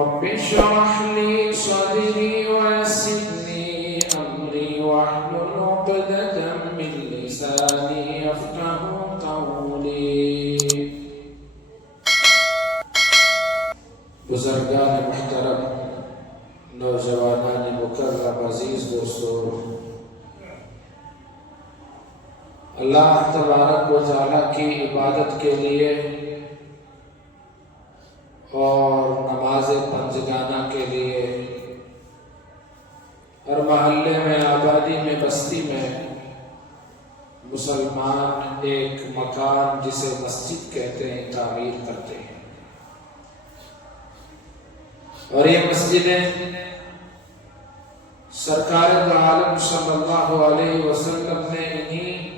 رب اشرح لي صدري ويسر لي أمري واحلل عقدة من لساني يفقهوا قولي. بزرگان محترم، نوجوانان مکرم، عزیز دوستو، اللہ تبارک و تعالیٰ کی عبادت کے لیے اور نماز پنجگانہ کے لیے ہر محلے میں، آبادی میں، بستی میں مسلمان ایک مکان جسے مسجد کہتے ہیں تعمیر کرتے ہیں، اور یہ مسجدیں سرکار دو عالم صلی اللہ علیہ وسلم نے انہیں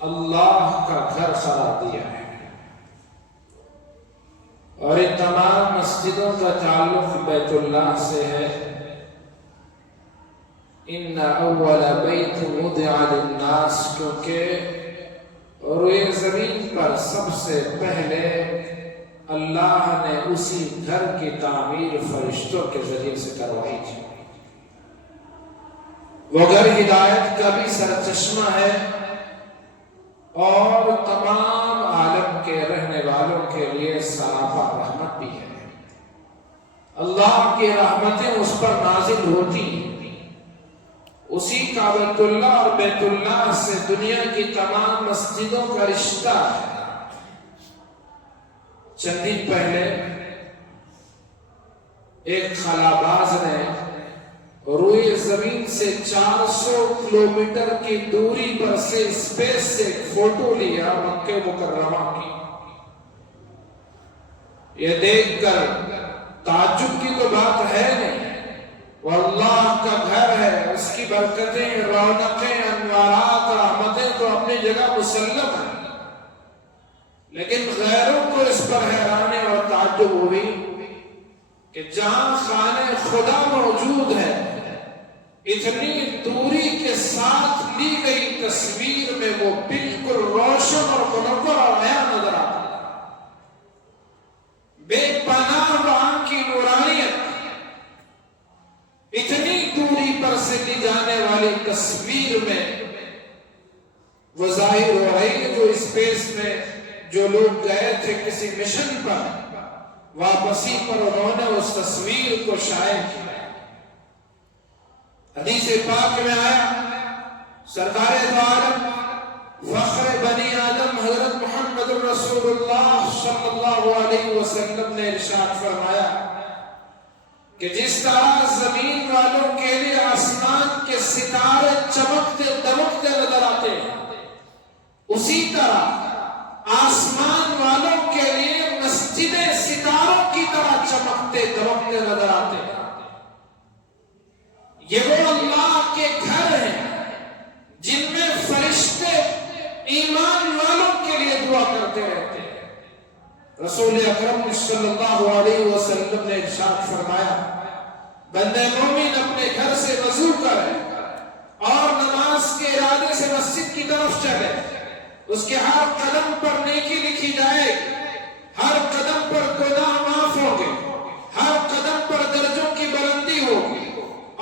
اللہ کا گھر قرار دیا ہے، اور ان تمام مسجدوں کا تعلق بیت اللہ سے ہے۔ ان اول بیت وضع للناس، کیونکہ روئے زمین پر سب سے پہلے اللہ نے اسی گھر کی تعمیر فرشتوں کے ذریعے سے کروائی تھی۔ وہ گھر ہدایت کا بھی سرچشمہ ہے اور تمام عالم کے رہنے والوں کے لیے سراپا رحمت بھی ہے۔ اللہ کی رحمتیں اس پر نازل ہوتی ہیں۔ اسی کعبۃ اللہ اور بیت اللہ سے دنیا کی تمام مسجدوں کا رشتہ ہے۔ چند دن پہلے ایک خلاباز نے روئے زمین سے 400 کلومیٹر کی دوری پر سے اسپیس سے ایک فوٹو لیا مکہ مکرمہ کی۔ یہ دیکھ کر تعجب کی تو بات ہے نہیں، وہ اللہ کا گھر ہے، اس کی برکتیں، رونقیں، انوارات، رحمتیں تو اپنی جگہ مسلم ہیں، لیکن غیروں کو اس پر حیرانی اور تعجب ہوئی کہ جہاں خانے خدا موجود ہے، اتنی دوری کے ساتھ لی گئی تصویر میں وہ بالکل روشن اور منور اور نیا نظر آتا ہے۔ بے پناہ وہاں کی نورانیت اتنی دوری پر سے لی جانے والی تصویر میں وہ ظاہر ہو رہی ہے۔ جو اسپیس میں جو لوگ گئے تھے کسی مشن پر، واپسی پر انہوں نے اس تصویر کو شائع کیا۔ حدیث پاک میں آیا، سرکار دو عالم فخر بنی آدم حضرت محمد رسول اللہ صلی اللہ علیہ وسلم نے ارشاد فرمایا کہ جس طرح زمین والوں کے لیے آسمان کے ستارے چمکتے دمکتے نظر آتے ہیں، اسی طرح آسمان والوں کے لیے مسجدیں ستاروں کی طرح چمکتے دمکتے نظر آتے ہیں۔ یہ وہ اللہ کے گھر ہیں جن میں فرشتے ایمان والوں کے لیے دعا کرتے رہتے ہیں۔ رسول اکرم صلی اللہ علیہ وسلم نے ارشاد فرمایا، بندے مومن اپنے گھر سے وضو کرے اور نماز کے ارادے سے مسجد کی طرف چلے، اس کے ہر قدم پر نیکی لکھی جائے گی، ہر قدم پر گناہ معاف ہوں گے، ہر قدم پر درجوں کی بلندی ہوگی،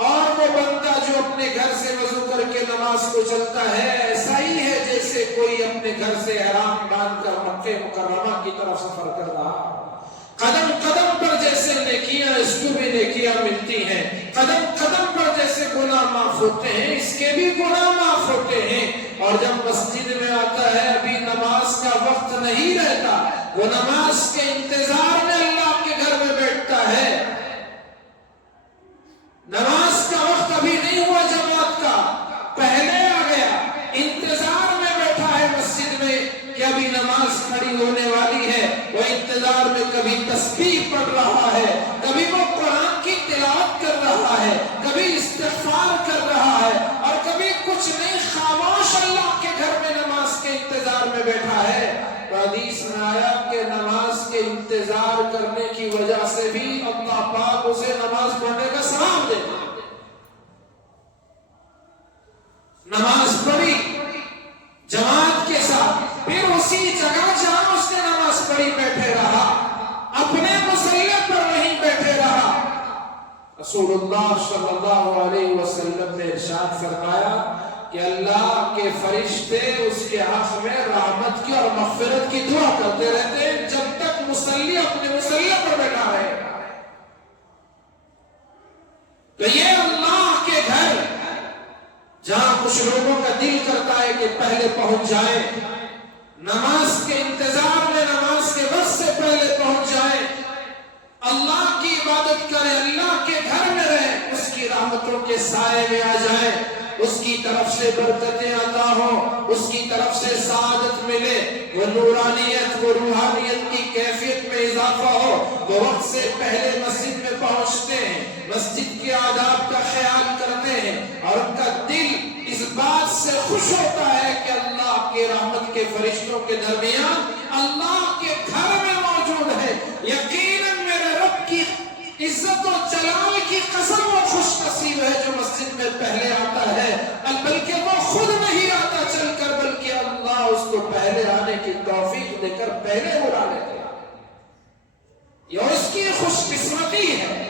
اور وہ بندہ جو اپنے گھر سے وضو کر کے نماز کو چلتا ہے ایسا ہی ہے جیسے کوئی اپنے گھر سے احرام باندھ کر مکہ مکرمہ کی طرف سفر کر رہا۔ قدم قدم پر جیسے نیکیاں اس کو بھی نیکیاں ملتی ہیں، قدم قدم پر جیسے گناہ معاف ہوتے ہیں اس کے بھی گناہ معاف ہوتے ہیں۔ اور جب مسجد میں آتا ہے، ابھی نماز کا وقت نہیں رہتا، وہ نماز کے انتظار میں اللہ کے گھر میں بیٹھتا ہے، نماز کا وقت ابھی نہیں ہوا جماعت کا، پہلے آ گیا، انتظار میں بیٹھا ہے مسجد میں کہ ابھی نماز کھڑی ہونے والی ہے۔ وہ انتظار میں کبھی تسبیح پڑھ رہا ہے، کبھی وہ قرآن کی تلاوت کر رہا ہے، کبھی استغفار کر رہا ہے، اور کبھی کچھ نہیں، خاموش اللہ کے گھر میں نماز کے انتظار میں بیٹھا ہے۔ تو حدیث میں آیا کہ نماز کے انتظار کرنے کی وجہ سے بھی اللہ پاک اسے نماز پڑھنے کا ثواب دیتا۔ نماز پڑھی جماعت کے ساتھ، پھر اسی جگہ جہاں اس نے نماز پڑھی بیٹھے رہا، اپنے مسلح پر وہیں بیٹھے رسول اللہ صلی اللہ علیہ وسلم نے ارشاد فرمایا کہ اللہ کے فرشتے اس کے حق میں رحمت کی اور مغفرت کی دعا کرتے رہتے ہیں جب تک مصلی اپنے مصلی پر بیٹھا رہے. تو یہ اللہ کے گھر جہاں کچھ لوگوں کا دل کرتا ہے کہ پہلے پہنچ جائے, نماز کے انتظار میں نماز کے وقت سے پہلے پہنچ جائے, اللہ کی عبادت کرے, اللہ کے گھر میں رہے, اس کی رحمتوں کے سائے میں آ جائے, اس کی طرف سے برکتیں عطا ہوں, اس کی طرف سے سعادت ملے, وہ نورانیت وہ روحانیت کی کیفیت میں اضافہ ہو, وہ وقت سے پہلے مسجد میں پہنچتے ہیں, مسجد کے آداب کا خیال کرتے ہیں, اور ان کا دل اس بات سے خوش ہوتا ہے کہ اللہ کے رحمت کے فرشتوں کے درمیان اللہ کے گھر میں موجود ہے. یقیناً میرے رب کی عزت و جلال کی قسم وہ خوش نصیب ہے جو مسجد میں پہلے آتا ہے, بلکہ وہ خود نہیں آتا چل کر, بلکہ اللہ اس کو پہلے آنے کی توفیق دے کر پہلے بلا لیتے ہیں. یہ اس کی خوش قسمتی ہے,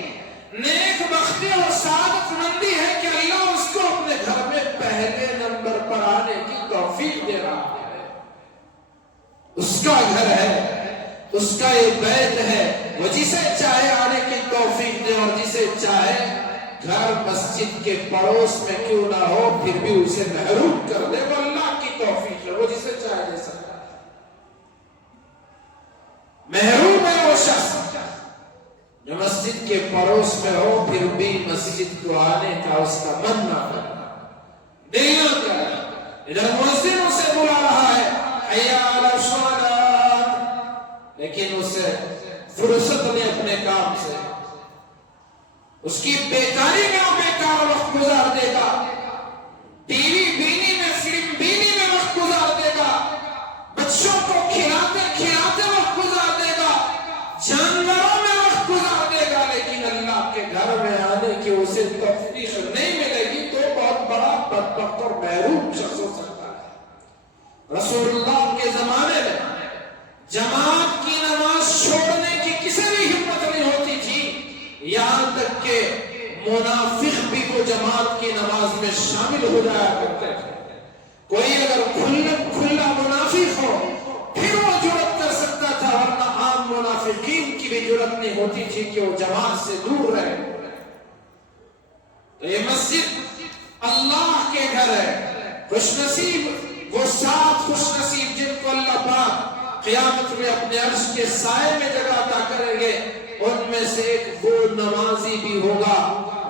نیک بختی اور سعادت مندی ہے کہ اللہ اس کو اپنے گھر میں پہلے نمبر پر آنے کی توفیق دے رہا ہے. اس کا گھر ہے, اس کا یہ بیت ہے, وہ جسے چاہے آنے کی توفیق دے اور جسے چاہے گھر مسجد کے پڑوس میں کیوں نہ ہو پھر بھی اسے محروم کر دے, وہ اللہ کی توفیق ہے, وہ جسے چاہے دے سکتا ہے. محروم ہے وہ شخص جو مسجد کے پڑوس میں ہو پھر بھی مسجد کو آنے کا اس کا من نہ کرنا, دل نہ کرنا. ادھر مؤذن اسے بلا رہا ہے حی علی الصلاۃ, لیکن اسے فرصت نے اپنے کام سے, اس کی بیکاری میں وہ بیکار وقت گزار دے گا, ٹی وی بینی میں فلم بینی میں وقت گزار دے گا, بچوں کو کھلاتے کھلاتے وقت گزار دے گا, جانوروں میں وقت گزار دے گا, لیکن اللہ کے گھر میں آنے کی اسے توفیق نہیں ملے گی تو بہت بڑا بدبخت اور محروم شخص ہو سکتا ہے. رسول اللہ کے زمانے میں جماعت کی نماز چھوڑنے کی کسی بھی ہمت نہیں ہوتی تھی, یہاں تک کہ منافق بھی وہ جماعت کی نماز میں شامل ہو جایا کرتے تھے. کوئی اگر کھلا منافق ہو پھر وہ جرأت کر سکتا تھا, ورنہ عام منافقین کی بھی جرأت نہیں ہوتی تھی کہ وہ جماعت سے دور رہے. تو یہ مسجد اللہ کے گھر ہے. خوش نصیب وہ 7 خوش نصیب جن کو اللہ پاک قیامت میں اپنے عرش کے سائے میں جگہ عطا کریں گے. ان میں سے ایک وہ نمازی بھی ہوگا,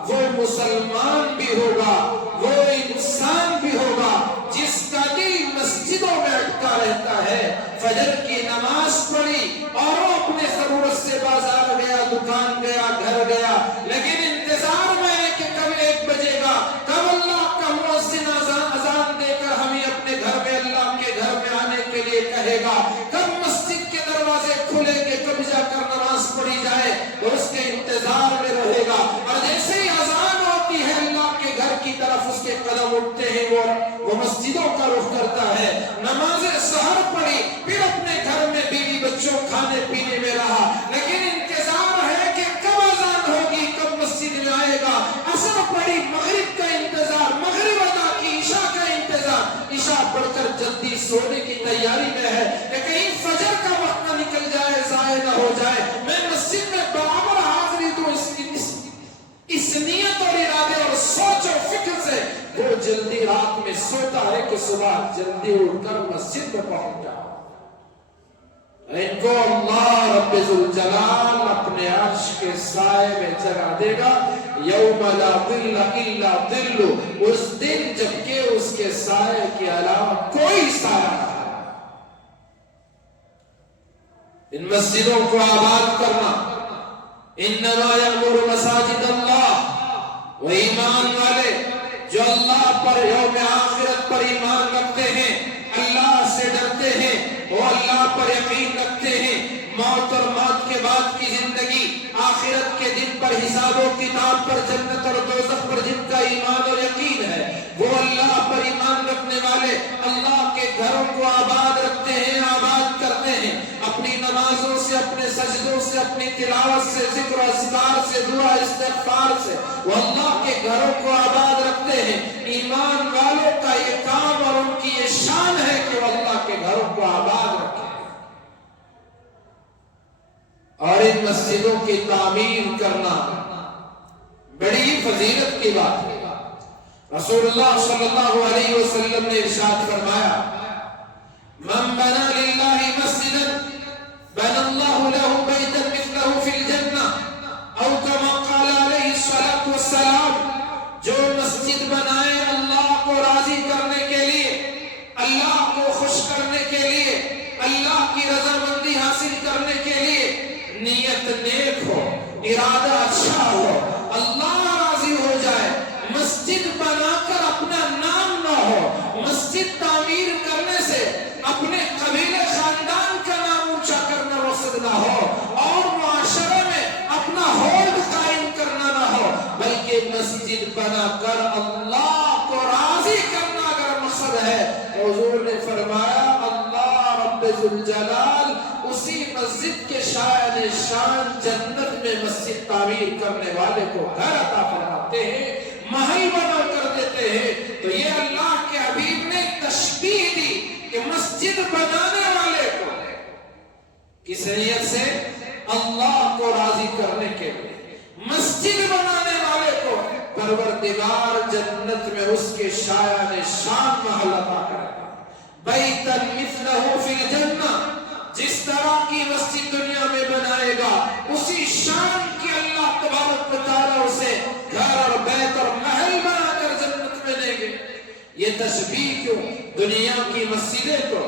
وہ مسلمان بھی ہوگا, وہ انسان بھی ہوگا جس کا دل مسجدوں میں اٹکا رہتا ہے, فجر کی نماز پڑھی اور وہ اپنے ضرورت سے بازار گیا, دکان گیا, گھر گیا, لیکن انتظار میں ہے کہ کب 1 بجے گا, کب اللہ کا مؤذن اذان دے کر ہمیں اپنے گھر میں اللہ کے گھر میں آنے کے لیے کہے گا, کب مسجد کے دروازے کھلیں گے, کب جا کر نماز پڑھی جائے, تو اس کے انتظار میں رہے گا. اور جیسے ہی اذان ہوتی ہے اللہ کے گھر کی طرف اس کے قدم اٹھتے ہیں, وہ مسجدوں کا رخ کرتا ہے. نماز سحر پڑھی, پھر اپنے گھر میں بیوی بچوں کھانے پینے میں رہا, لیکن انتظار ہے کہ کب اذان ہوگی, کب مسجد میں آئے گا. عصر پڑھی, مغرب کا انتظار, مغرب ادا کی, عشاء کا انتظار, عشاء پڑھ کر جلدی سونے کی تیاری میں ہے کہ کہیں فجر کا وقت نہ نکل جائے, ضائع نہ ہو جائے, میں مسجد میں برابر حاضری دوں. اس نیت اور ارادے اور سوچ و فکر سے وہ جلدی رات میں سوتا ہے کہ صبح جلدی اٹھ کر مسجد میں پہنچ جاؤ. ان کو اللہ رب ذوالجلال اپنے عرش کے سائے میں جگہ دے گا. یوم لا ظل الا ظل, اس دن جبکہ اس کے سائے کے علاوہ کوئی سایہ نہیں. ان مسجدوں کو آباد کرنا, انما یأمر مساجد اللہ, وہ ایمان والے جو اللہ پر, یوم آخرت پر ایمان رکھتے ہیں, اللہ سے ڈرتے ہیں, وہ اللہ پر یقین رکھتے ہیں, موت اور موت کے بعد کی زندگی, آخرت کے دن پر حساب و کتاب پر, جنت اور دوزخ پر جن کا ایمان اور یقین ہے, وہ اللہ پر ایمان رکھنے والے اللہ کے گھروں کو آباد رکھتے ہیں, آباد کرتے ہیں. اپنی نمازوں سے, اپنے سجدوں سے, اپنی تلاوت سے, ذکر و اذکار سے, دعا استغفار سے, وہ اللہ کے گھروں کو آباد رکھتے ہیں. ایمان والوں کا یہ کام اور ان کی یہ شان ہے کہ وہ اللہ کے گھروں کو آباد رکھیں اور ان مسجدوں کی تعمیر کرنا بڑی فضیلت کی بات ہے. رسول اللہ صلی اللہ علیہ وسلم نے ارشاد فرمایا من بنا للہ مسجدا بنى الله له بيتا مثله في الجنة او كما قال عليه الصلاة والسلام. جو مسجد بنائے اللہ کو راضی کرنے کے لیے, اللہ کو خوش کرنے کے لیے, اللہ کی رضامندی حاصل کرنے کے لیے, نیت نیک ہو, ارادہ اچھا ہو, اللہ راضی ہو جائے, مسجد بنا کر اپنا نام نہ ہو, مسجد تعمیر کرنے سے اپنے قبیلے خاندان کا نام اونچا کرنا مقصد نہ ہو اور معاشرے میں اپنا ہولڈ قائم کرنا نہ ہو, بلکہ مسجد بنا کر اللہ کو راضی کرنا اگر مقصد ہے. حضور نے فرمایا اللہ رب ذوالجلال اسی مسجد کے شاعر شان جنت میں مسجد تعمیر کرنے والے کو گھر عطا فرماتے ہیں, محل بنا کر دیتے ہیں. تو یہ اللہ کے حبیب نے تشبیہ دی کہ مسجد بنانے والے کو کس نیت سے, اللہ کو راضی کرنے کے لیے, مسجد بنانے والے کو پروردگار جنت میں اس کے شایان شان محل عطا کرے گا. بیتا مثلہ فی الجنہ, جس طرح کی مسجد دنیا میں بنائے گا اسی شان کی اللہ تبارک و تعالی اسے گھر اور بیت اور محل بنا کر جنت میں دیں گے. یہ تشبیہ کیوں؟ دنیا کی مسجدیں تو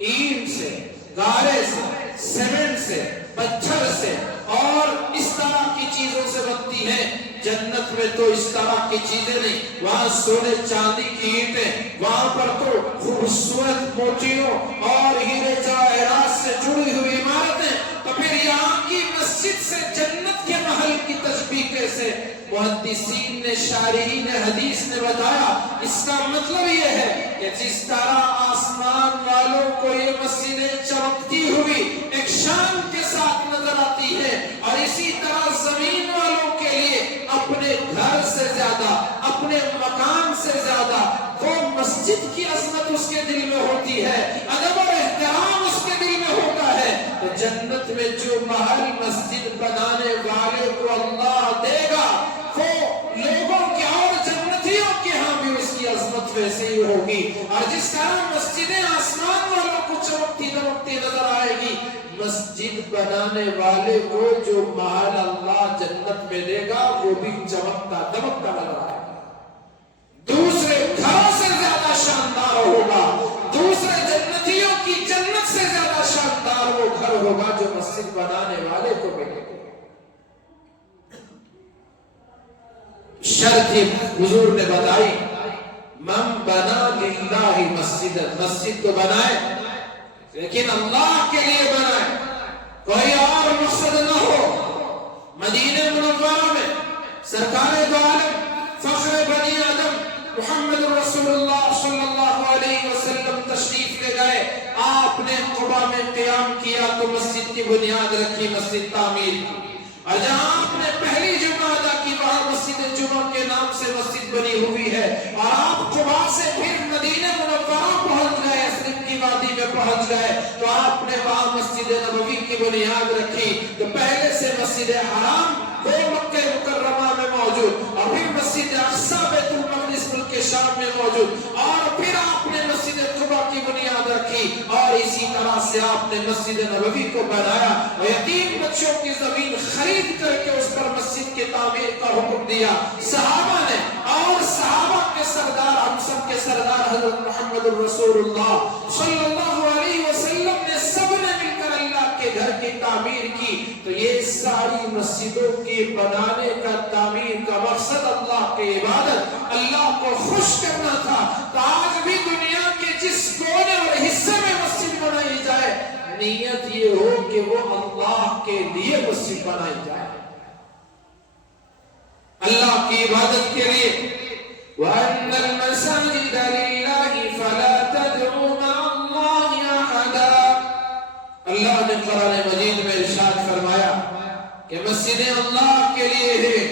اینٹ سے, گارے سے, سیمنٹ سے, پتھر سے اور اس طرح کی چیزوں سے بنتی ہیں. جنت میں تو اس طرح کی چیزیں نہیں, وہاں سونے چاندی کی اینٹیں, وہاں پر تو خوبصورت موتیوں اور ہیرے جواہرات سے جڑی ہوئی عمارتیں. تو پھر یہاں کی مسجد سے جنت کے محل کی تشبیہ کیسے؟ محدثین نے, شارحین حدیث نے بتایا اس کا مطلب یہ ہے کہ جس طرح آسمان والوں کو یہ مسجدیں چمکتی ہوئی ایک شان کے ساتھ نظر آتی ہے, اور اسی طرح زمین والوں کے لیے اپنے گھر سے زیادہ, اپنے مکان سے زیادہ وہ مسجد کی عظمت اس کے دل میں ہوتی ہے, ادب اور احترام اس کے دل میں ہوتا ہے. تو جنت میں جو محل مسجد بنانے والے کو اللہ دے گا وہ لوگوں کے اور جنتیوں کے ہاں بھی اس کی عظمت ویسے ہی ہوگی. اور جس طرح مسجدیں آسمان والوں کو چمکتی دمکتی نظر آئے گی, مسجد بنانے والے کو جو محل اللہ جنت میں دے گا وہ بھی چمکتا دمکتا نظر آئے گا, دوسرے گھروں سے زیادہ شاندار ہوگا, دوسرے جنتیوں کی جنت سے زیادہ شاندار وہ گھر ہوگا جو مسجد بنانے والے کو ملے گا. شرط حضور نے بتائی من بنا للہ مسجد, مسجد تو بنائے لیکن اللہ کے لیے بنائے, کوئی اور مقصد نہ ہو. مدینہ منورہ میں سرکار دو عالم فخر بنی آدم محمد رسول اللہ صلی اللہ علیہ وسلم تشریف لے گئے. آپ نے قباء میں قیام کیا تو مسجد کی بنیاد رکھی, مسجد تعمیر کی, اور جہاں آپ نے پہلی جمعہ ادا کی وہاں مسجد جمعہ کے نام سے مسجد بنی ہوئی ہے. اور آپ قباء سے پھر مدینہ منورہ پہنچ گئے, اسلم کی وادی میں پہنچ گئے تو آپ نے وہاں مسجد نبوی کی بنیاد رکھی. تو پہلے سے مسجد حرام وہ مکہ مکرمہ میں موجود, اور پھر مسجد اقصی بیت المقدس ملک شام میں موجود, اور پھر آپ نے مسجد قباء کی بنیاد رکھی, اور اسی طرح سے آپ نے مسجد نبوی کو بنایا اور یتیم بچوں کی زمین خرید کر کے اس پر مسجد کی تعمیر کا حکم دیا صحابہ نے. اور صحابہ کے سردار, ہم سب کے سردار حضرت محمد رسول اللہ صلی اللہ علیہ وسلم نے سب نے مل کر اللہ کے گھر کی تعمیر کی. تو یہ ساری مسجدوں کے بنانے کا, تعمیر کا مقصد اللہ کی عبادت, اللہ کو خوش کرنا تھا. تو آج بھی دنیا کے جس کونے اور حصے میں مسجد بنائی جائے نیت یہ ہو کہ وہ اللہ کے لیے مسجد بنائی جائے, اللہ کی عبادت کے لیے. وَأَنَّ الْمَسَاجِدَ لِلَّهِ فَلَا تَدْعُوا مَعَ اللَّهِ أَحَدًا. اللہ نے قرآن مجید میں ارشاد فرمایا کہ مسجدیں اللہ کے لیے ہیں,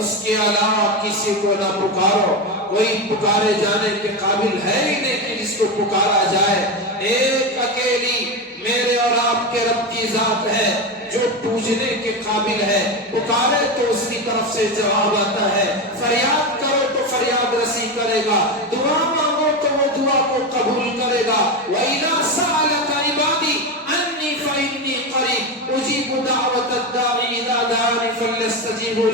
اس کے علاوہ کسی کو نہ پکارو، کوئی پکارے جانے کے قابل ہے ہی نہیں کہ جس کو پکارا جائے۔ ایک اکیلی میرے اور آپ کے رب کی ذات ہے جو پوجنے کے قابل ہے، پکارے تو اس کی طرف سے جواب آتا ہے، فریاد کرو تو فریاد رسی کرے گا، دعا مانگو تو وہ دعا کو قبول کرے گا۔ وَإِذَا سَأَلَكَ عِبَادِي عَنِّي فَإِنِّي قَرِيبٌ أُجِيبُ دَعْوَةَ الدَّاعِ إِذَا دَعَانِ فَلْيَسْتَجِيبُوا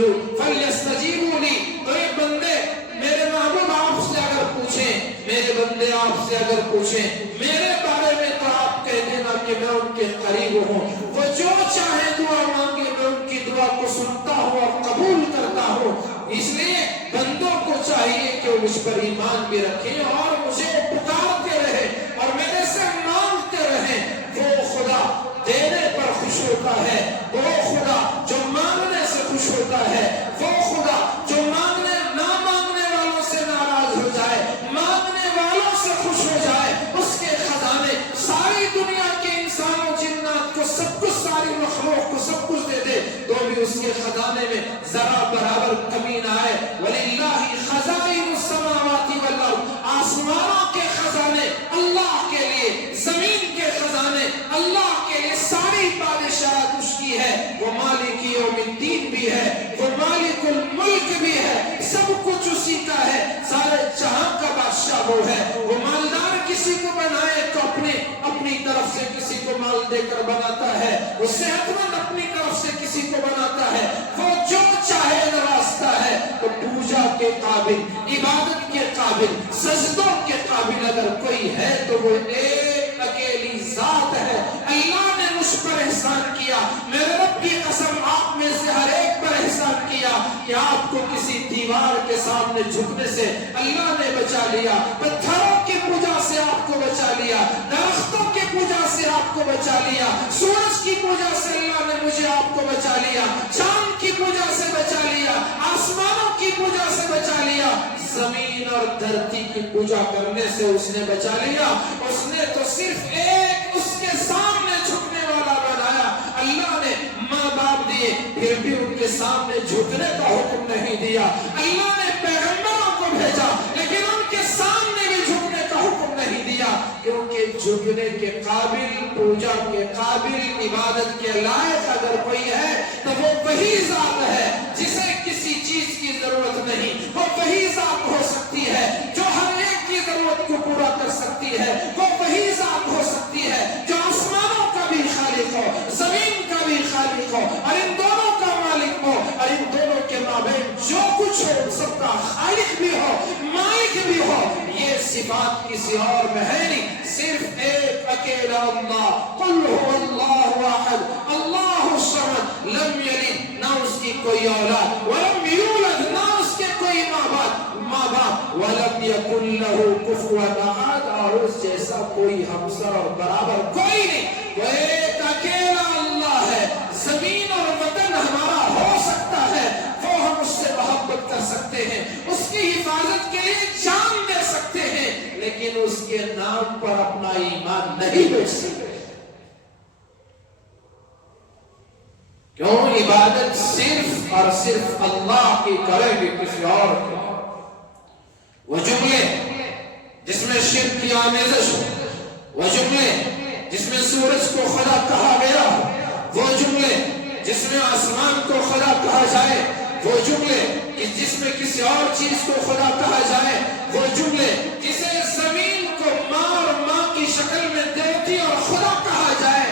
لِي۔ تو یہ بندے میرے محبوب آپ سے اگر پوچھیں، میرے بندے آپ سے اگر پوچھیں میرے بارے میں، تو آپ کہہ دینا کہ میں ان کے قریب ہوں، وہ جو چاہے دعا مانگے میں ان کی دعا کو سنتا ہوں اور قبول کرتا ہوں۔ اس لیے بندوں کو چاہیے کہ وہ مجھ پر ایمان بھی رکھیں اور مجھے پکارتے رہے اور میرے سے مانگتے رہیں۔ وہ خدا دینے پر خوش ہوتا ہے، وہ خدا جو مانگنے سے خوش ہوتا ہے، وہ خدا جو نہ مانگنے والوں سے ناراض ہو جائے، مانگنے والوں سے خوش ہو جائے۔ اس کے خزانے ساری دنیا کے انسانوں جنات کو سب کچھ، ساری مخلوق کو سب کچھ دے دے تو بھی اس کے خزانے میں ذرا برابر کمی نہ آئے۔ وَلِلَّهِ خَزَائِنُ السَّمَاوَاتِ وَالْأَرْضِ، آسمانوں کے خزانے اللہ کے لیے، زمین کے خزانے اللہ کے لیے، ساری بادشاہت اس کی ہے۔ وہ مالک یوم الدین بھی ہے، وہ مالک الملک بھی ہے، سب کچھ اسی کا ہے، سارے جہاں کا بادشاہ وہ ہے۔ وہ مالدار کسی کو بنائے تو اپنی طرف سے کسی کو مال دے کر بناتا ہے، وہ صحت مند اپنی طرف سے کسی کو بناتا ہے، وہ جو چاہے نوازتا ہے۔ تو پوجا کے قابل، عبادت کے قابل، سجدوں کے قابل اگر کوئی ہے تو وہ ایک اکیلی ذات ہے۔ اللہ نے مجھ پر احسان کیا، میرے رب کی قسم آپ میں سے ہر ایک پر احسان کیا کہ آپ کو کسی دیوار کے سامنے جھکنے سے اللہ نے بچا لیا، پتھروں کی پوجا سے آپ کو بچا لیا، درختوں کی پوجا سے آپ کو بچا لیا، سورج کی پوجا سے اللہ نے مجھے آپ کو بچا لیا، چاند کی پوجا سے بچا لیا، آسمانوں کی پوجا سے بچا لیا، زمین اور دھرتی کی پوجا کرنے سے اس نے بچا لیا۔ اس نے تو صرف ایک اس کے سامنے جھکنے والا بنایا۔ اللہ نے ماں باپ دیے پھر بھی ان کے سامنے جھکنے کا حکم نہیں دیا۔ اللہ نے پیغمبروں کو بھیجا لیکن ان کے سامنے بھی جھکنے کا حکم نہیں دیا، کیونکہ جھکنے کے قابل، پوجا کے قابل، عبادت کے لائق اگر کوئی ہے تو وہ وہی ذات ہے جسے کسی چیز کی ضرورت نہیں۔ وہ وہی ذات ہو سکتی ہے جو ہر ایک کی ضرورت کو پورا کر سکتی ہے، وہ وہی ذات ہو سکتی ہے جو آسمانوں کا بھی خالق ہو، زمین کا بھی خالق ہو اور ان دونوں کا مالک ہو، اور ان دونوں کے مابین جو کچھ ہو سب کا خالق بھی ہو، مالک بھی ہو۔ یہ صفات کسی اور میں ہے نہیں، صرف ایک اکیلا اللہ۔ قل هو اللہ احد اللہ الصمد، لم یلد، نہ اس کی کوئی اولاد، ولم یولد، نہ اس کے کوئی ماں باپ، ولم یکن له کفوا احد، اور اس جیسا کوئی ہمسر اور برابر کوئی نہیں۔ وہ ایک اکیلا اللہ ہے۔ زمین اور وطن ہمارا ہو سکتا ہے، وہ ہم اس سے محبت کر سکتے ہیں، اس کی حفاظت کے لیے جان دے سکتے ہیں، لیکن اس کے نام پر اپنا ایمان نہیں بیچ سکتے۔ کیوں؟ عبادت صرف اور صرف اللہ کی کرے گی، کسی اور کی۔ وہ جملے جس میں شرک کی آمیزش ہو، وہ جملے جس میں سورج کو خدا کہا گیا ہو، وہ جملے جس میں آسمان کو خدا کہا جائے، وہ جملے جس میں کسی اور چیز کو خدا کہا جائے، وہ جملے جسے زمین کو ماں کی شکل میں دیوتی اور خدا کہا جائے،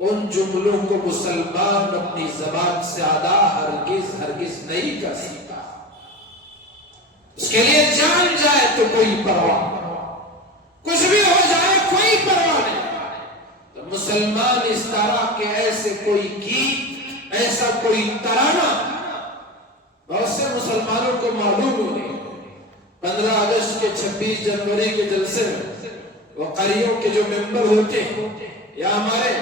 ان جملوں کو مسلمان اپنی زبان سے ادا ہرگز نہیں کر سکتا۔ اس کے لیے جان جائے تو کوئی پرواہ نہیں، کچھ بھی ہو جائے کوئی پرواہ نہیں۔ تو مسلمان اس طرح کے ایسے کوئی گیت، ایسا کوئی ترانہ بہت سے مسلمانوں کو معلوم ہو نہیں۔ 15 اگست کے 26 جنوری کے جلسے میں وہ قاریوں کے جو ممبر ہوتے ہیں یا ہمارے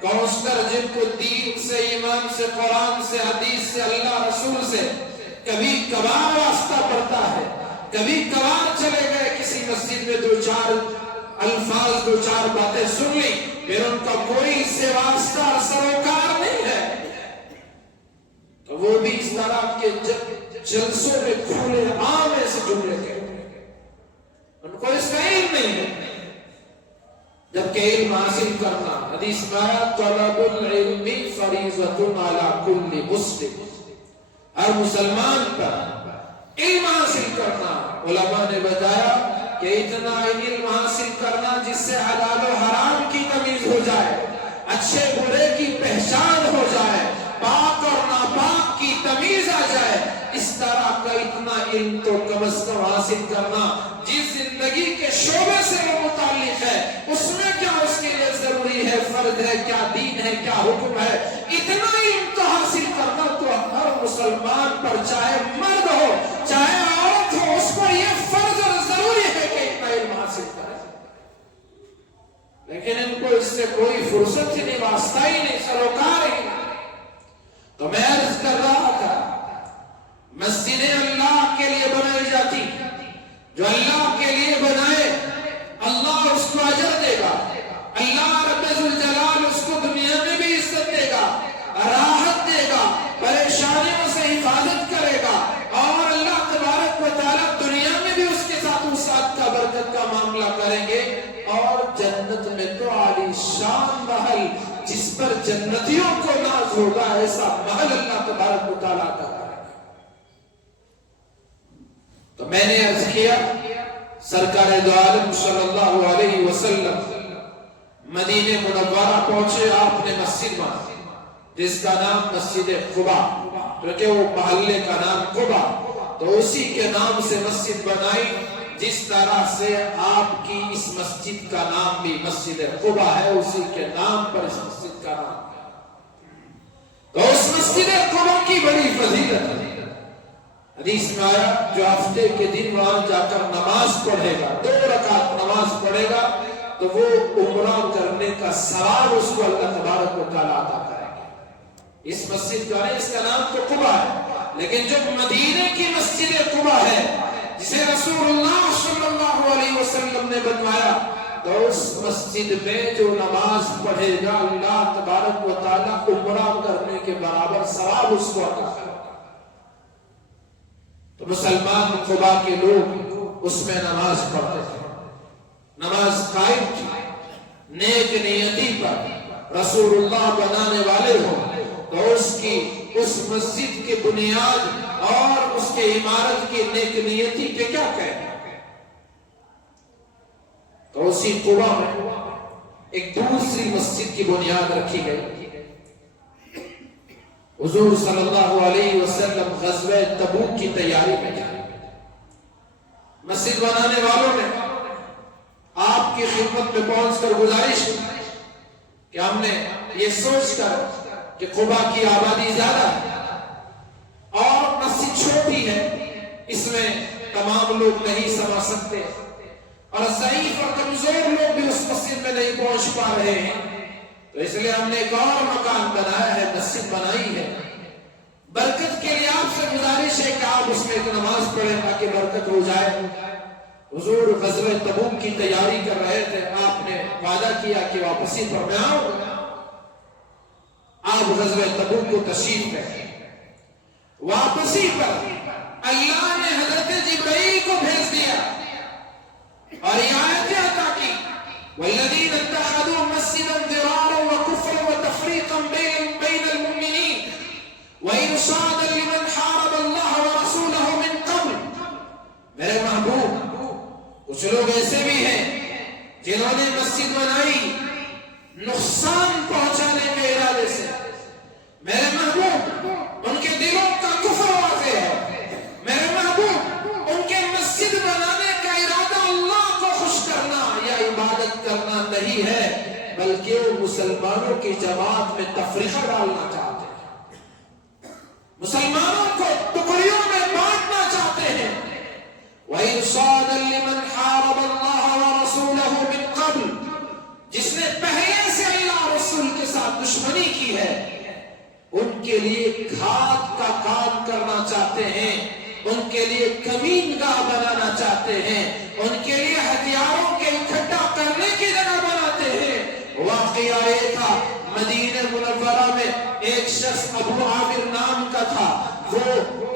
کونسلر جن کو دین سے، ایمان سے، قرآن سے، حدیث سے، اللہ رسول سے کبھی کبھار واسطہ پڑتا ہے، کبھی کبھار چلے گئے کسی مسجد میں، دو چار الفاظ، دو چار باتیں سن لی، پھر ان کا کوئی سے واسطہ سروکار نہیں ہے، تو وہ بھی اس طرح کے جلسوں میں کھلے عام ایسے جملے کہتے ہیں، ان کو اس کا علم نہیں ہے، جبکہ علم حاصل کرنا، حدیث میں آیا طلب العلم فریضۃ علی کل مسلم، ہر مسلمان پر علم حاصل کرنا۔ علماء نے بتایا کہ اتنا علم حاصل کرنا جس سے حلال و حرام کی تمیز ہو جائے، اچھے برے کی پہچان ہو جائے، پاک اور ناپاک کی تمیز آ جائے، اس طرح کا اتنا علم تو کم از کم حاصل کرنا جس زندگی کے شعبے سے وہ متعلق ہے، اس میں کیا اس کے لیے ضروری ہے، فرض ہے، کیا دین ہے، کیا حکم ہے، اتنا علم تو حاصل کرنا تو ہر مسلمان پر، چاہے مرد ہو چاہے عورت ہو، اس پر یہ فرض اور ضروری ہے کہ اتنا علم حاصل کرے۔ لیکن ان کو اس سے کوئی فرصت ہی نہیں، واسطہ ہی نہیں، سروکار ہی نہیں۔ تو میں عرض کر رہا تھا، مسجدیں اللہ کے لیے بنائی جاتی، جو اللہ کے لیے بنائے اللہ اس کو اجر دے گا، اللہ رب ذوالجلال اس کو دنیا میں بھی عزت دے گا، راحت دے گا، پریشانیوں سے حفاظت کرے گا، اور اللہ تبارک و تعالیٰ دنیا میں بھی اس کے ساتھ وسعت کا، برکت کا معاملہ کریں گے، اور جنت میں تو عالی شان محل جس پر جنتیوں کو ناز ہوگا، ایسا محل اللہ تبارک و تعالیٰ کا کرے گا۔ تو میں نے عرض کیا، سرکار دو عالم صلی اللہ علیہ وسلم مدینہ منورہ پہنچے، آپ نے مسجد بنائی جس کا نام مسجد قباء، کیونکہ وہ محلے کا نام قباء، تو اسی کے نام سے مسجد بنائی، جس طرح سے آپ کی اس مسجد کا نام بھی مسجد قباء ہے، اسی کے نام پر اس مسجد کا نام ہے۔ تو اس مسجد قباء کی بڑی فضیلت ہے، حدیث میں آیا جو ہفتے کے دن وہاں جا کر نماز پڑھے گا، 2 رکعت نماز پڑھے گا، تو وہ عمرہ کرنے کا ثواب اس کو اللہ تبارک و تعالیٰ عطا کریں گے۔ اس مسجد کا نہیں، اس کا نام تو قباء ہے، لیکن جو مدینے کی مسجد قباء ہے جسے رسول اللہ صلی اللہ علیہ وسلم نے بنوایا، تو اس مسجد میں جو نماز پڑھے گا اللہ تبارک و تعالیٰ عمرہ کرنے کے برابر ثواب اس کو عطا کرے گا۔ تو مسلمان قباء کے لوگ اس میں نماز پڑھتے تھے، نماز قائم تھی، نیک نیتی پر رسول اللہ بنانے والے ہو تو اس مسجد کے بنیاد اور اس کے عمارت کی نیک نیتی کے کیا کہیں۔ تو اسی قباء میں ایک دوسری مسجد کی بنیاد رکھی گئی۔ حضور صلی اللہ علیہ وسلم غزوہ تبوک کی تیاری میں تھے، مسجد بنانے والوں نے آپ کی خدمت میں پہنچ کر گزارش کی کہ ہم نے یہ سوچ کر کہ قباء کی آبادی زیادہ ہے اور مسجد چھوٹی ہے، اس میں تمام لوگ نہیں سما سکتے، اور ضعیف اور کمزور لوگ بھی اس مسجد میں نہیں پہنچ پا رہے ہیں، تو اس لیے ہم نے ایک اور مکان بنایا ہے، مسجد بنائی ہے۔ برکت کے لیے آپ سے گزارش ہے کہ آپ اس میں ایک نماز پڑھیں تاکہ برکت ہو جائے۔ حضور غزوہ تبوک کی تیاری کر رہے تھے، آپ نے وعدہ کیا کہ واپسی پر میں آؤں گا۔ آپ غزوہ تبوک کو تشریف لائے، واپسی پر اللہ نے حضرت جبرائیل کو بھیج دیا اور یہ آیتیں عطا کی، والذین اتخذوا مسجدا ضرارا وکفرا وتفریقا بین المؤمنین وارصادا لمن حارب اللہ ورسولہ من قبل۔ میرے محبوب، کچھ لوگ ایسے بھی ہیں جنہوں نے مسجد بنائی نقصان پہنچانے کے ارادے سے۔ میرے محبوب، ان کے دلوں کا کفر واضح ہے۔ میرے محبوب، ان کے مسجد بنانے کا ارادہ اللہ کو خوش کرنا یا عبادت کرنا نہیں ہے، بلکہ وہ مسلمانوں کی جماعت میں تفریقہ ڈالنا چاہتے ہیں، مسلمانوں کو ٹکڑیوں میں بانٹنا چاہتے ہیں۔ وَإِرْصَادًا لِمَنْ حَارَبَ اللَّهَ وَرَسُولَهُ مِنْ قَبْلُ، جس نے پہلے سے اللہ رسول کے ساتھ دشمنی کی ہے، ان کے لیے گھات کا کام کرنا چاہتے ہیں، ان کے لیے کمین گاہ بنانا چاہتے ہیں، ان کے لیے ہتھیاروں کے اکٹھا کرنے کی جگہ بناتے ہیں۔ واقعہ یہ تھا، مدینہ منورہ میں ایک شخص ابو عامر نام کا تھا،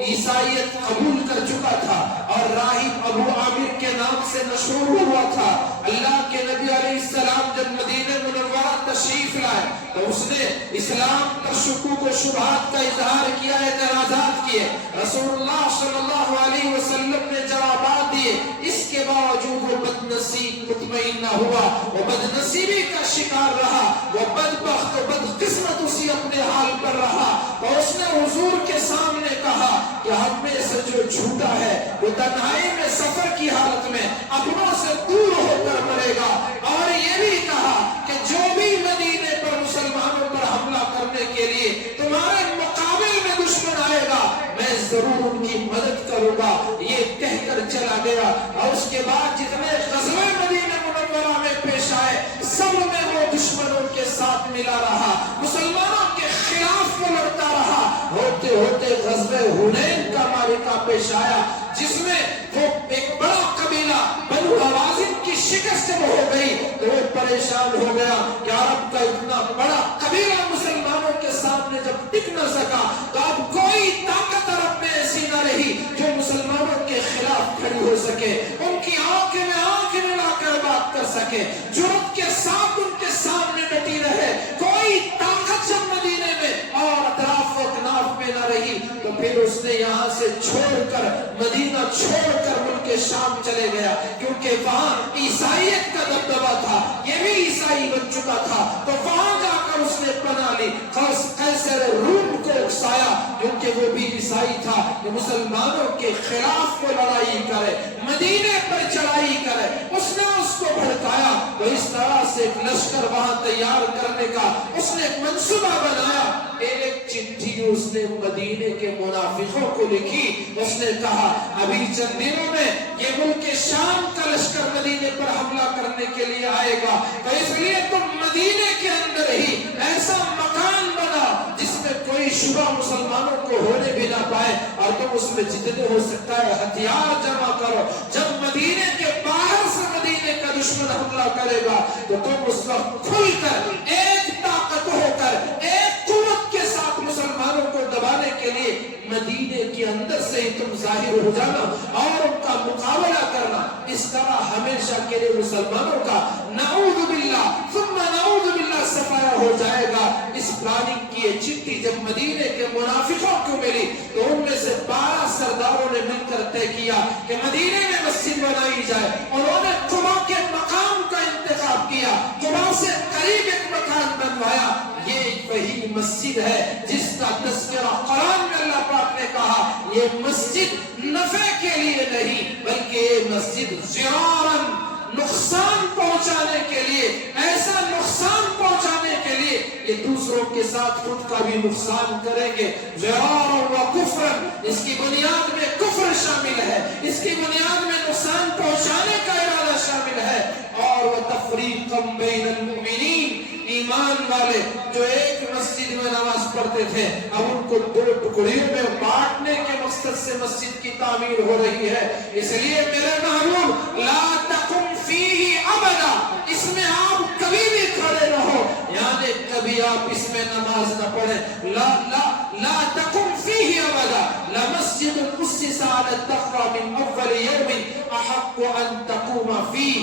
عیسائیت قبول کر چکا تھا اور راہب ابو عامر کے نام سے مشہور ہوا تھا۔ اللہ کے نبی علیہ السلام جب مدینہ منورہ تشریف لائے تو اس نے اسلام پر شکوک و شبہات کا اظہار کیا، اعتراضات کیے۔ رسول اللہ صلی اللہ علیہ وسلم نے جوابات دیے، اس کے باوجود وہ بد نصیب مطمئن نہ ہوا، وہ بد نصیبی کا شکار رہا، وہ بدبخت و بدقسمت اسی اپنے حال پر رہا۔ اور اس نے حضور کے سامنے کہا کہ ہم میں سے جو جھوٹا ہے وہ تنہائی میں سفر کی حالت میں اپنوں سے دور ہو کر مرے گا، اور یہ بھی کہا کہ جو بھی مدینے پر مسلمانوں پر حملہ کرنے کے لیے تمہارے مقابل میں دشمن آئے گا میں ضرور ان کی مدد کروں گا۔ یہ کہہ کر چلا گیا، اور اس کے بعد جتنے غزوے مدینہ منورہ میں پیش آئے سب میں وہ دشمنوں کے ساتھ ملا رہا، مسلمانوں کے خلاف وہ لڑتا رہا۔ ہوتے ہوتے غزوہ حنین کا معرکہ پیش آیا، جس میں وہ ایک بڑا قبیلہ بنو حوازن کی شکست جب ہو گئی تو وہ پریشان ہو گیا کہ عرب کا اتنا بڑا قبیلہ مسلمانوں کے سامنے جب ٹک نہ سکا تو اب کوئی طاقت عرب میں ایسی نہ رہی جو مسلمانوں کے خلاف کھڑی ہو سکے، ان کی آنکھ میں آنکھ ملا کر بات کر سکے، جرأت کے ساتھ ان کے سامنے ڈٹی رہے۔ کوئی طاقت جب مدینے میں اور اطراف و اکناف میں نہ رہی تو پھر اس نے یہاں سے چھوڑ کر مدینہ چھوڑ کر ملک شام چلے گیا، کیونکہ وہاں عیسائیت کا دبدبا تھا، یہ بھی عیسائی بن چکا تھا، تو وہاں جا کر اس نے پناہ لی، قیصر روم کو اکسایا کیونکہ وہ بھی عیسائی تھا کہ مسلمانوں کے خلاف وہ لڑائی کرے، مدینے پر چڑھائی کرے۔ اس نے اس کو بھڑکایا تو اس طرح سے ایک لشکر وہاں تیار کرنے کا اس نے ایک منصوبہ بنایا۔ ایک چٹھی اس نے مدینے کے منافقوں کو لکھی، اس نے کہا ابھی چند دنوں میں یہ ملک شام کا لشکر مدینے پر حملہ کرنے کے لیے آئے گا، تو اس لیے تم مدینے کے اندر ہی ایسا مکان بنا جس میں کوئی شبہ مسلمانوں کو ہونے بھی نہ پائے، اور تم اس میں جتنے ہو سکتا ہے ہتھیار جمع کرو۔ جب مدینے کے باہر سے مدینے کا دشمن حملہ کرے گا تو تم اس وقت کھل کر ایک طاقت ہو کر ایک قوت کے ساتھ مسلمانوں کو دبانے کے لیے مدینے کے اندر سے ہی تم ظاہر ہو جانا اور ان کا مقابلہ کرنا۔ اس طرح ہمیشہ کے لیے مسلمانوں کا نعوذ باللہ ثم نعوذ باللہ صفایا ہو جائے گا۔ اس پلاننگ کی یہ چٹھی جب مدینے کے منافقوں کو ملی تو ان میں سے 12 سرداروں نے مل کر طے کیا کہ مدینے میں مسجد بنائی جائے۔ انہوں نے قبا کے مقام کا انتخاب کیا، قبا سے قریب ایک مکان بنوایا۔ یہ وہی مسجد ہے جس کا تذکرہ قرآن میں اللہ پاک نے کہا یہ مسجد نفع کے لیے نہیں بلکہ یہ مسجد ضرارن نقصان پہنچانے کے لیے، ایسا نقصان پہنچانے کے لیے یہ دوسروں کے ساتھ خود کا بھی نقصان کریں گے۔ ضرار و کفر، اس کی بنیاد میں کفر شامل ہے، اس کی بنیاد میں نقصان پہنچانے کا ارادہ شامل ہے، اور وہ تفریقا بین المؤمنین، ایمان والے جو ایک مسجد میں نماز پڑھتے تھے اب ان کو 2 ٹکڑیوں میں بانٹنے کے مقصد سے مسجد کی تعمیر ہو رہی ہے۔ اس لیے میرے محبوب لا تقم فیہ ابدا، اس میں آپ کبھی بھی کھڑے رہو، یعنی کبھی آپ اس میں نماز نہ پڑھیں۔ لا تقم فیہ ابدا لمسجد اسس علی التقوی من اول یوم احق ان تقوم فیہ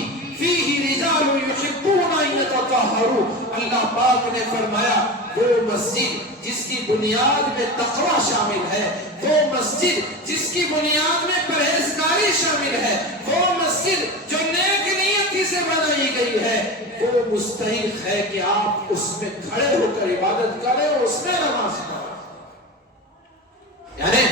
رجال یحبون ان یتطہروا۔ اللہ پاک نے فرمایا وہ مسجد جس کی بنیاد میں تقوی شامل ہے، وہ مسجد جس کی بنیاد میں پرہیزگاری شامل ہے، وہ مسجد جو نیک نیتی سے بنائی گئی ہے، وہ مستحق ہے کہ آپ اس میں کھڑے ہو کر عبادت کریں اور اس میں نماز پڑھیں۔ یعنی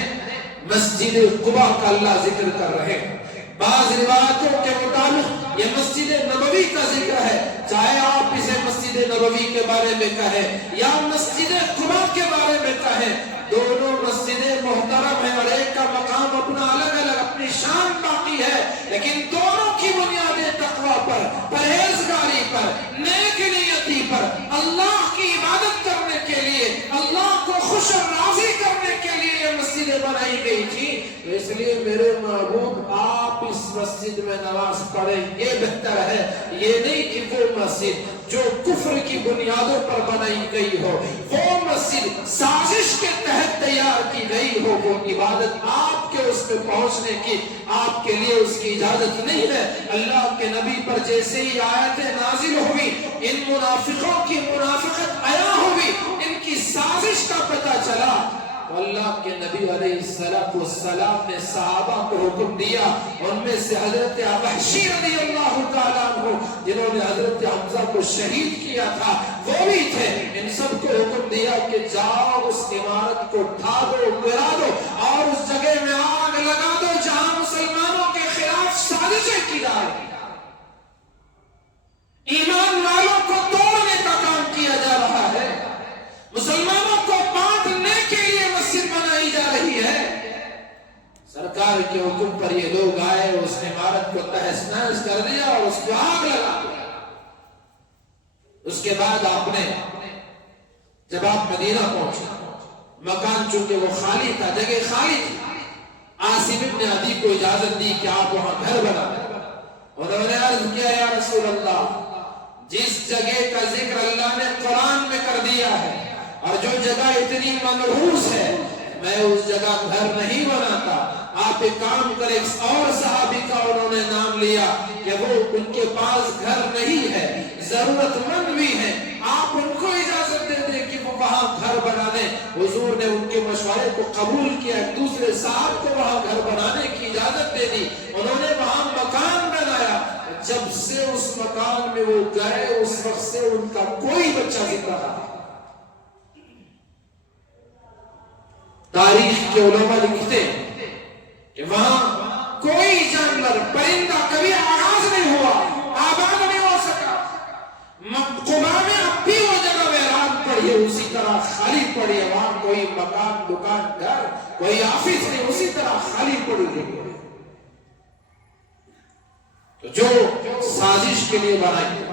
مسجد قباء کا اللہ ذکر کر رہے ہیں۔ بعض روایتوں کے مطابق یہ مسجد نبوی کا ذکر ہے، چاہے آپ اسے مسجد نبوی کے بارے میں کہیں یا مسجد قباء کے بارے میں کہیں، دونوں مسجدیں محترم ہیں اور ایک کا مقام اپنا الگ الگ اپنی شان باقی ہے، لیکن دونوں کی بنیادیں تقوی پر، پرہیزگاری پر، نیک نیتی پر، اللہ کی عبادت کرنے کے لیے، اللہ کو خوش اور راضی کرنے کے لیے یہ مسجدیں بنائی گئی تھی۔ تو اس لیے میرے محبوب آپ اس مسجد میں نماز پڑھیں، یہ بہتر ہے، یہ نہیں کہ وہ مسجد جو کفر کی بنیادوں پر بنائی گئی ہو، وہ مسجد سازش کے تحت تیار کی گئی ہو، وہ عبادت آپ کے اس پہ پہنچنے کی آپ کے لیے اس کی اجازت نہیں ہے۔ اللہ کے نبی پر جیسے ہی آیتیں نازل ہوئی، ان منافقوں کی منافقت عیاں ہوئی، ان کی سازش کا پتہ چلا، تو اللہ کے نبی علیہ السلام نے صحابہ کو حکم دیا، ان میں سے حضرت وحشی رضی اللہ تعالیٰ عنہ جنہوں نے حضرت حمزہ کو شہید کیا تھا وہ بھی تھے، ان سب کو حکم دیا کہ جاؤ اس عمارت کو ڈھا دو، گرا دو اور اس جگہ میں آگ لگا دو جہاں مسلمانوں کے خلاف سازشیں کی جا رہی ہیں۔ ایمان والوں کو توڑنے کا کام کیا جا رہا ہے، مسلمانوں کو بانٹنے کے لیے مسجد بنائی جا رہی ہے۔ سرکار کے حکم پر یہ لوگ آئے، اس عمارت کو تہس نہس کر دیا اور اس کو آگ لگا دیا۔ اس کے بعد جب آپ مدینہ پہنچے، مکان چونکہ وہ خالی تھا، جگہ خالی تھی، عاصم ابن عدی کو اجازت دی کہ آپ وہاں گھر بنا دیں۔ انہوں نے عرض کیا یا رسول اللہ، جس جگہ کا ذکر اللہ نے قرآن میں کر دیا ہے اور جو جگہ اتنی منحوس ہے، میں اس جگہ گھر نہیں بناتا۔ آپ ایک کام کریں، اور صحابی کا انہوں نے نام لیا کہ وہ ان کے پاس گھر نہیں ہے، ضرورت مند بھی ہیں، آپ ان کو اجازت دے دیں کہ وہ وہاں گھر بنا دیں۔ حضور نے ان کے مشورے کو قبول کیا، ایک دوسرے صاحب کو وہاں گھر بنانے کی اجازت دے دی، انہوں نے وہاں مکان بنایا۔ جب سے اس مکان میں وہ گئے، اس وقت سے ان کا کوئی بچہ زندہ رہا۔ تاریخ کے علماء لکھتے کہ وہاں کوئی جانور، پرندہ کبھی آغاز نہیں ہوا، آباد نہیں ہو سکا۔ قبا میں اب بھی وہ جگہ ویران پڑی ہے، اسی طرح خالی پڑی ہے، وہاں کوئی مکان، دکان، گھر، کوئی آفس نہیں، اسی طرح خالی پڑی ہے۔ تو جو سازش کے لیے بنائی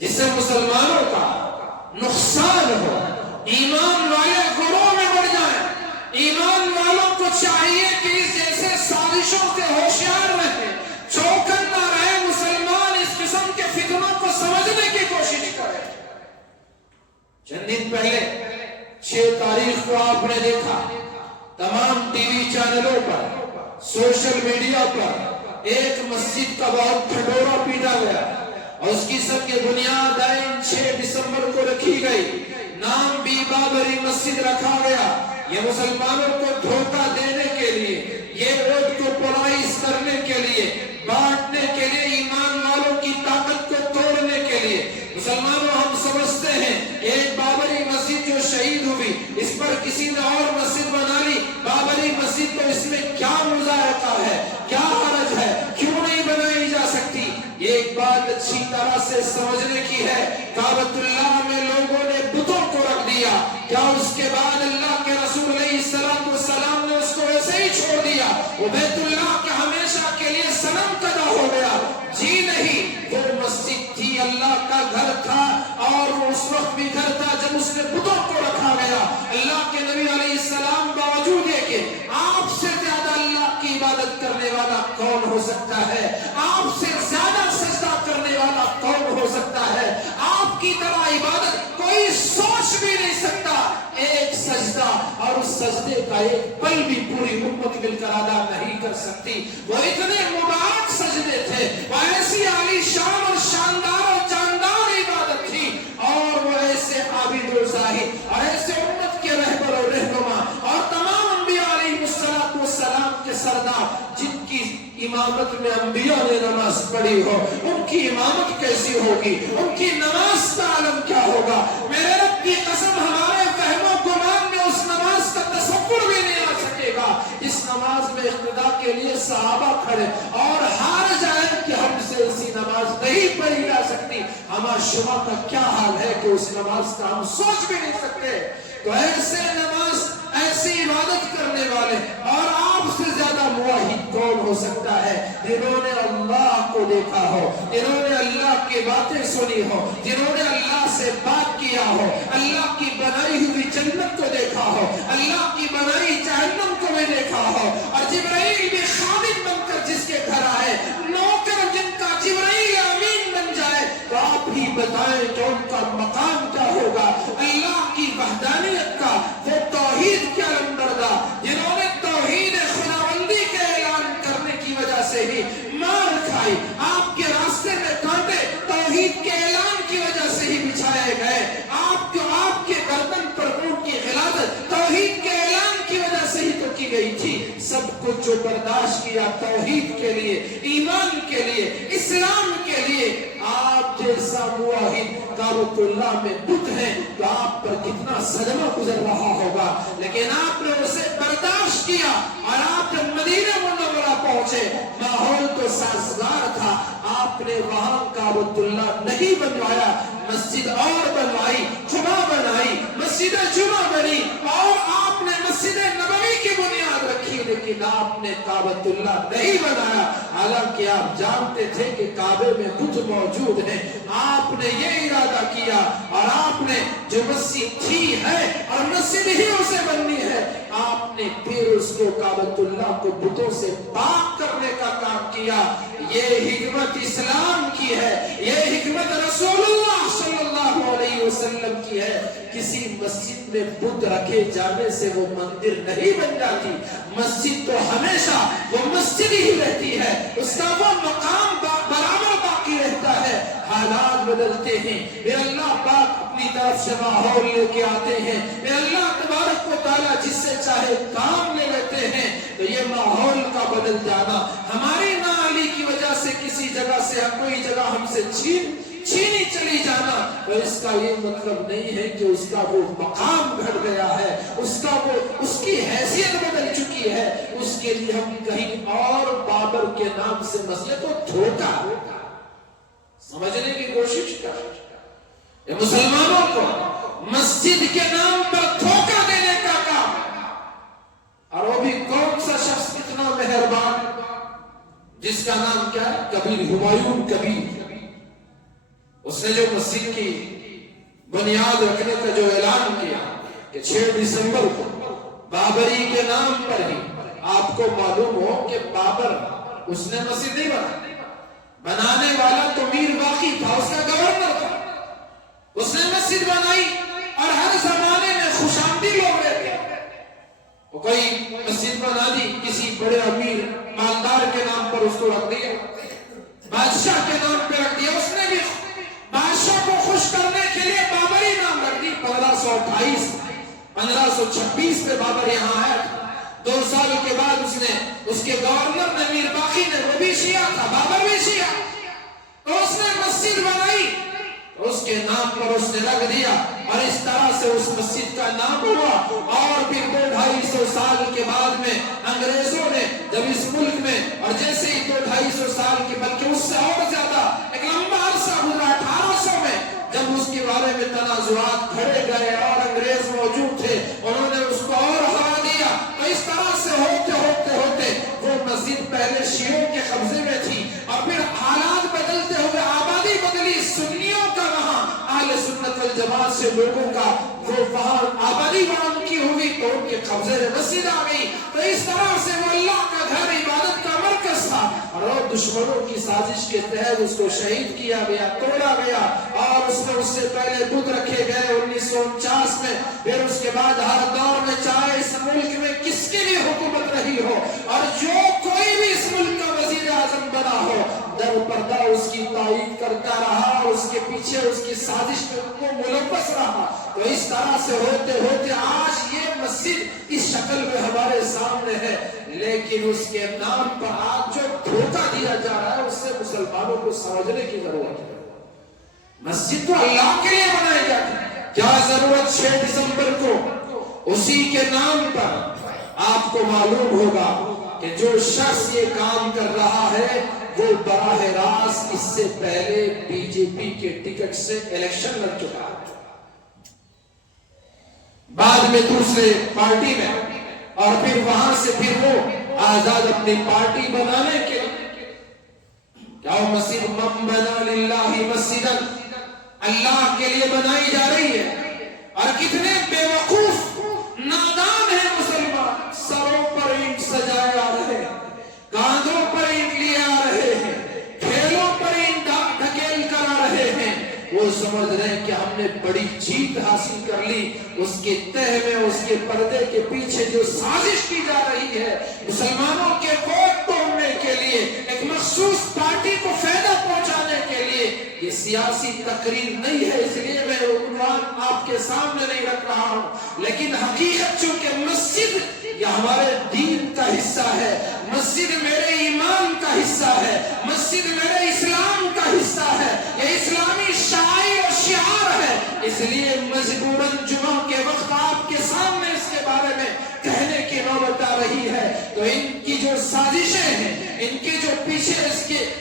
جس سے مسلمانوں کا نقصان ہو، ایمان والے گروہ میں بڑھ جائیں، ایمان والوں کو چاہیے کہ اس جیسے سازشوں سے ہوشیار رہیں، چوکنا رہے، مسلمان اس قسم کے فتنوں کو سمجھنے کی کوشش کریں۔ چند دن پہلے 6 تاریخ کو آپ نے دیکھا تمام ٹی وی چینلوں پر، سوشل میڈیا پر ایک مسجد کا بہت ٹھڈورا پیٹا گیا اور اس کی سب کی بنیاد 6 دسمبر کو رکھی گئی، نام بھی بابری مسجد رکھا گیا۔ یہ مسلمانوں کو دھوکہ دینے کے لیے، یہ ووٹ کو پولائز کرنے کے لیے، بانٹنے کے لیے، ایمان والوں کی طاقت کو توڑنے کے لیے۔ مسلمانوں ہم سمجھتے ہیں ایک بابری مسجد جو شہید ہوئی، اس پر کسی نے اور مسجد بنا لی، بابری مسجد تو اس میں کیا مذائقہ ہے، کیا حرج ہے، کیوں نہیں بنائی جا سکتی؟ یہ ایک بات اچھی طرح سے سمجھنے کی ہے۔ کعبۃ اللہ میں لوگوں نے بتوں کو رکھ دیا، کیا اس کے بعد اللہ کے رسول علیہ السلام نے اس کو ویسے ہی چھوڑ دیا؟ وہ بیت اللہ کے ہمیشہ کے لیے صنم کدا ہو گیا؟ جی نہیں، وہ مسجد تھی، اللہ کا گھر تھا، اور وہ اس وقت بھی گھر تھا جب اس میں بتوں کو رکھا گیا۔ اللہ کے نبی علیہ السلام باوجود یہ کہ آپ سے زیادہ اللہ کی عبادت کرنے والا کون ہو سکتا ہے، آپ سے زیادہ سجدہ کرنے والا کون ہو سکتا ہے، آپ کی طرح عبادت کوئی سوچ بھی نہیں سکتا، ایک سجدہ اور اس سجدے کا ایک پل بھی پوری امت مل کر ادا نہیں کر سکتی۔ وہ اتنے مبارک سجدے تھے، وہ ایسی عالی شان اور شاندار اور جاندار عبادت تھی، اور وہ ایسے عابد و زاہد اور ایسے امت کے رہبر اور رہنما اور تمام انبیاء علیہ السلام کے سردار، جن کی امامت میں انبیاء نے نماز پڑھی ہو، ان کی امامت کیسی ہوگی، ان کی نماز کا عالم کیا ہوگا؟ میرے رب کی قسم، ہمارے فہم و گمان میں اس نماز کا تصور بھی نہیں آ سکے گا جس نماز میں اقتدا کے لیے صحابہ کھڑے اور ہار جائے کہ ہم سے ایسی نماز نہیں پڑھی جا سکتی۔ ہمارا شما کا کیا حال ہے کہ اس نماز کا ہم سوچ بھی نہیں سکتے۔ تو ایسے نماز، ایسی عبادت کرنے والے اور آپ سے زیادہ موحد کون ہو سکتا ہے، جنہوں نے اللہ کو دیکھا ہو، جنہوں نے اللہ کی باتیں سنی ہو، جنہوں نے اللہ سے بات کیا ہو، اللہ کی بنائی ہوئی جنت کو دیکھا ہو، اللہ کی بنائی جہنم کو بھی دیکھا ہو، اور جبرائیل بھی خادم بن کر جس کے گھر آئے، نوکر جن کا جبرائیل امین بن جائے، تو آپ ہی بتائیں کچھ جو برداشت کیا توحید کے لیے، ایمان کے لیے، اسلام کے لیے، آپ جیسا موحد کعبۃ اللہ میں بت ہے تو آپ پر کتنا صدمہ گزر رہا ہوگا، لیکن آپ نے اسے برداشت کیا اور آپ جب مدینہ منورہ پہنچے ماحول تو سازگار تھا، آپ نے وہاں کعبۃ اللہ نہیں بنوایا، مسجد اور بنوائی، جمعہ بنائی، مسجد جمعہ بنی اور آپ نے مسجد نبوی کی بنیاد رکھی، لیکن آپ نے کعبۃ اللہ نہیں بنایا، حالانکہ آپ جانتے تھے کہ کعبے میں بت موجود ہے۔ آپ نے یہ ارادہ کیا اور آپ نے جو مسجد تھی ہے اور مسجد ہی اسے بننی ہے، آپ نے پھر اس کو کعبۃ اللہ کو بتوں سے پاک کرنے کا کام کیا۔ یہ حکمت اسلام کی ہے، یہ حکمت رسول اللہ صلی اللہ علیہ وسلم کی ہے۔ کسی مسجد میں بت رکھے جانے سے وہ مندر نہیں بن جاتی، مسجد تو ہمیشہ وہ مسجد ہی رہتی ہے، اس کا وہ مقام برابر باقی رہتا ہے۔ حالات بدلتے ہیں، اے اللہ پاک اپنی طرف سے ماحول لے کے آتے ہیں، اے اللہ تبارک و تعالیٰ جس سے چاہے کام لے لیتے ہیں، تو یہ ماحول کا بدل جانا، ہماری نااہلی کی وجہ سے کسی جگہ سے کوئی جگہ ہم سے چھینی چلی جانا، تو اس کا یہ مطلب نہیں ہے کہ اس کا وہ مقام گھٹ گیا ہے، اس کی حیثیت بدل چکی ہے، اس کے لیے ہم کہیں اور بابر کے نام سے مسئلے کو دھوکا سمجھنے کی کوشش کر۔ یہ مسلمانوں کو مسجد کے نام پر دھوکا دینے کا کام، اور وہ بھی کون سا شخص کتنا مہربان، جس کا نام کیا ہے، کبیر، ہمایون کبیر۔ اس نے جو مسجد کی بنیاد رکھنے کا جو اعلان کیا کہ 6 دسمبر کو بابری کے نام پر ہی، آپ کو معلوم ہو کہ بابر اس نے مسجد نہیں بنانے والا تو میر باقی تھا، اس کا گورنر تھا، اس نے مسجد بنائی اور ہر زمانے میں خوش آمدی لوگ رہتے، وہ کوئی مسجد بنا دی کسی بڑے امیر مالدار کے نام پر، اس کو رکھ دیا، بادشاہ کے نام پہ رکھ دیا، اس نے بھی بادشاہ کو خوش کرنے کے لیے بابری نام رکھ دی۔ 1526 پہ بابر یہاں آیا تھا، 2 سال کے بعد اس کے گورنر نے میر باقی نے، وہ بھی شیعہ تھا، بابر بھی شیعہ، تو اس نے مسجد بنائی، اس کے نام پر اس نے رکھ دیا، اور اس طرح سے اس مسجد کا نام ہوا۔ اور پھر 200-250 سال کے بعد میں انگریزوں نے جب اس ملک میں، اور جیسے ہی 200-250 سال کے بلکہ اس سے اور زیادہ ایک لمبا عرصہ گزرا، 1800 میں جب اس کے بارے میں تنازعات کھڑے گئے اور انگریز موجود تھے، انہوں نے اس کو اور ہوا دیا، تو اس طرح سے ہوتے ہوتے ہوتے وہ مسجد پہلے شیعوں کے قبضے میں تھی، اور پھر حالات بدلتے ہوئے آبادی بدلی، سنیوں کا وہاں اہل سنت والجماعت سے لوگوں کا وہ وہاں آبادی وہاں کی ہوئی تو ان کے قبضے میں مسجد آ گئی، تو اس طرح سے وہ اللہ کا گھر، عبادت کا مرکز تھا، اور دشمنوں کی سازش کے تحت اس کو شہید کیا گیا، توڑا گیا، اور اس سے پہلے بت رکھے گئے 1949 میں، پھر اس کے بعد ہر دور میں چاہے اس ملک میں کس کی بھی حکومت رہی ہو، اور جو کوئی بھی اس ملک کا وزیر اعظم بنا ہو، در پردہ اس کی تائید کرتا رہا، اور اس کے پیچھے اس کی سازش میں وہ ملوث رہا، تو اس طرح سے ہوتے ہوتے آج یہ مسجد اس شکل میں ہمارے سامنے ہے، لیکن اس کے نام پر آج جو دھوکہ دیا جا رہا ہے اس سے مسلمانوں کو سمجھنے کی ضرورت ہے۔ مسجد تو اللہ کے لیے بنائی جاتی ہے، کیا ضرورت 6 دسمبر کو اسی کے نام پر؟ آپ کو معلوم ہوگا کہ جو شخص یہ کام کر رہا ہے وہ براہ راست اس سے پہلے بی جے پی کے ٹکٹ سے الیکشن لڑ چکا ہے، بعد میں دوسرے پارٹی میں، اور پھر وہاں سے پھر وہ آزاد اپنی پارٹی بنانے کے کیا وہ مسجد من بنا للہ مسجدا، اللہ کے لیے بنائی جا رہی ہے، اور کتنے بے وقوف نادان ہیں مسلمان، سروں پر اینٹ سجائے آ رہے ہیں، کاندھوں پر اینٹ لیے آ رہے ہیں، کھیلوں پر اینٹ ڈھکیل کر آ رہے ہیں، وہ سمجھ رہے ہیں کہ ہم نے بڑی جیت حاصل کر لی، اس کے تہہ میں، اس کے پردے کے پیچھے جو سازش کی جا رہی ہے مسلمانوں کے ووٹ توڑنے کے لیے، ایک مخصوص پارٹی کو فائدہ پہنچانے کے لیے، یہ سیاسی تقریر نہیں ہے، اس لیے میں عنوان آپ کے سامنے نہیں رکھ رہا ہوں، لیکن حقیقت چونکہ مسجد یہ ہمارے دین کا حصہ ہے، مسجد میرے ایمان کا حصہ ہے، مسجد میرے اسلام کا حصہ ہے، یہ اسلامی شاعر اور شعار ہے، اس لیے مجبوراً جمعہ کے وقت آپ کے سامنے اس کے بارے میں کہنے کی نوبت آ رہی ہے۔ تو ان کی جو سازشیں ہیں، ان کے جو پیچھے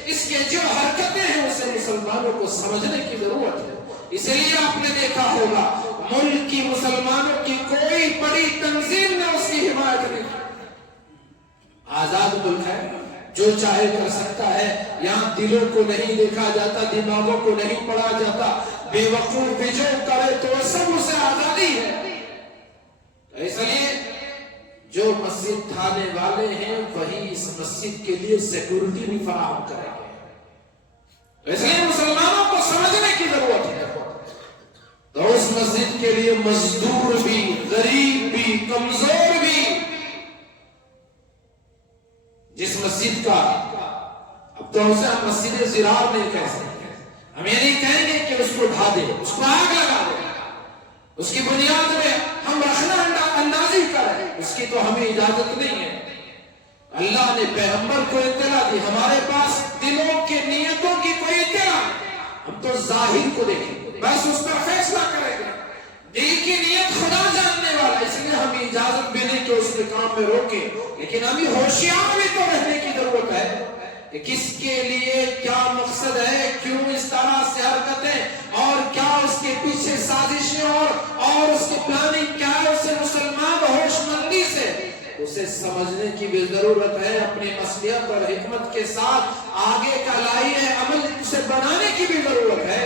اس کے جو حرکتیں ہیں، اسے مسلمانوں کو سمجھنے کی ضرورت ہے۔ اس لیے آپ نے دیکھا ہوگا ملک کی مسلمانوں کی کوئی بڑی تنظیم نے اس کی حمایت نہیں کی۔ آزاد ملک ہے، جو چاہے کر سکتا ہے، یہاں دلوں کو نہیں دیکھا جاتا، دماغوں کو نہیں پڑھا جاتا، بے وقوف بھی جو کرے تو سب اسے آزادی ہے۔ اس لیے جو مسجد تھانے والے ہیں وہی اس مسجد کے لیے سیکورٹی بھی فراہم کریں گے۔ اس لیے مسلمانوں کو سمجھنے کی ضرورت ہے۔ تو اس مسجد کے لیے مزدور بھی، غریب بھی، کمزور بھی، جس مسجد کا اب تو اسے ہم مسجد زرار نہیں کہہ سکتے، ہم یہ نہیں کہیں گے کہ اس کو ڈھا دے، اس کو آگ لگا دے، اس کی بنیاد میں ہم رکھنا اندازی کریں، اس کی تو ہمیں اجازت نہیں ہے۔ اللہ نے پیغمبر کو اطلاع دی، ہمارے پاس دلوں کے نیتوں کی کوئی اطلاع نہیں، ہم تو ظاہر کو دیکھیں گے، بس اس پر فیصلہ کریں گے۔ دل کی نیت خدا جاننے والا، اس لیے ہمیں اجازت بھی نہیں کہ اس کے کام میں روکے، لیکن ہمیں ہوشیار بھی تو رہنے کی ضرورت ہے کہ کس کے لیے کیا مقصد ہے، کیوں اس طرح سے حرکتیں، اور کیا اس کے پیچھے سازشیں اور اس کی پلاننگ کیا ہے، اسے مسلمان ہوش مندی سے اسے سمجھنے کی بھی ضرورت ہے، اپنی مصلحت اور حکمت کے ساتھ آگے کا لائحہ عمل اسے بنانے کی بھی ضرورت ہے۔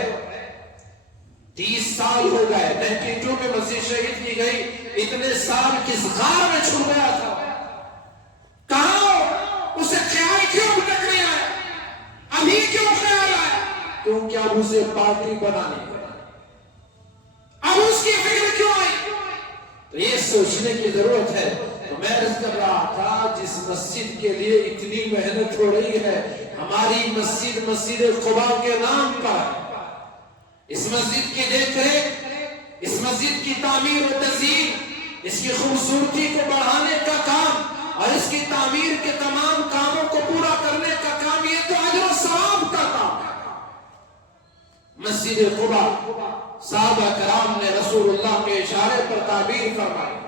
30 سال ہو گئے، 92 میں مسجد شہید کی گئی، اتنے سال کس غار میں چھپ گیا تھا، کہاں اسے خیال کیوں اب تک نہیں آیا، ابھی کیوں خیال آیا؟ کیونکہ اب اسے پارٹی بنانی ہے، اب اس کی فکر کیوں آئی؟ تو یہ سوچنے کی ضرورت ہے۔ تو میں عرض کر رہا تھا، جس مسجد کے لیے اتنی محنت ہو رہی ہے، ہماری مسجد مسجد قباء کے نام پر، اس مسجد کی دیکھ ریکھ، اس مسجد کی تعمیر و تزئین، اس کی خوبصورتی کو بڑھانے کا کام اور اس کی تعمیر کے تمام کاموں کو پورا کرنے کا کام، یہ تو اجر و ثواب کا کام ہے۔ مسجد قباء صحابہ کرام نے رسول اللہ کے اشارے پر تعبیر فرمائی،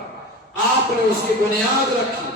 آپ نے اس کی بنیاد رکھی،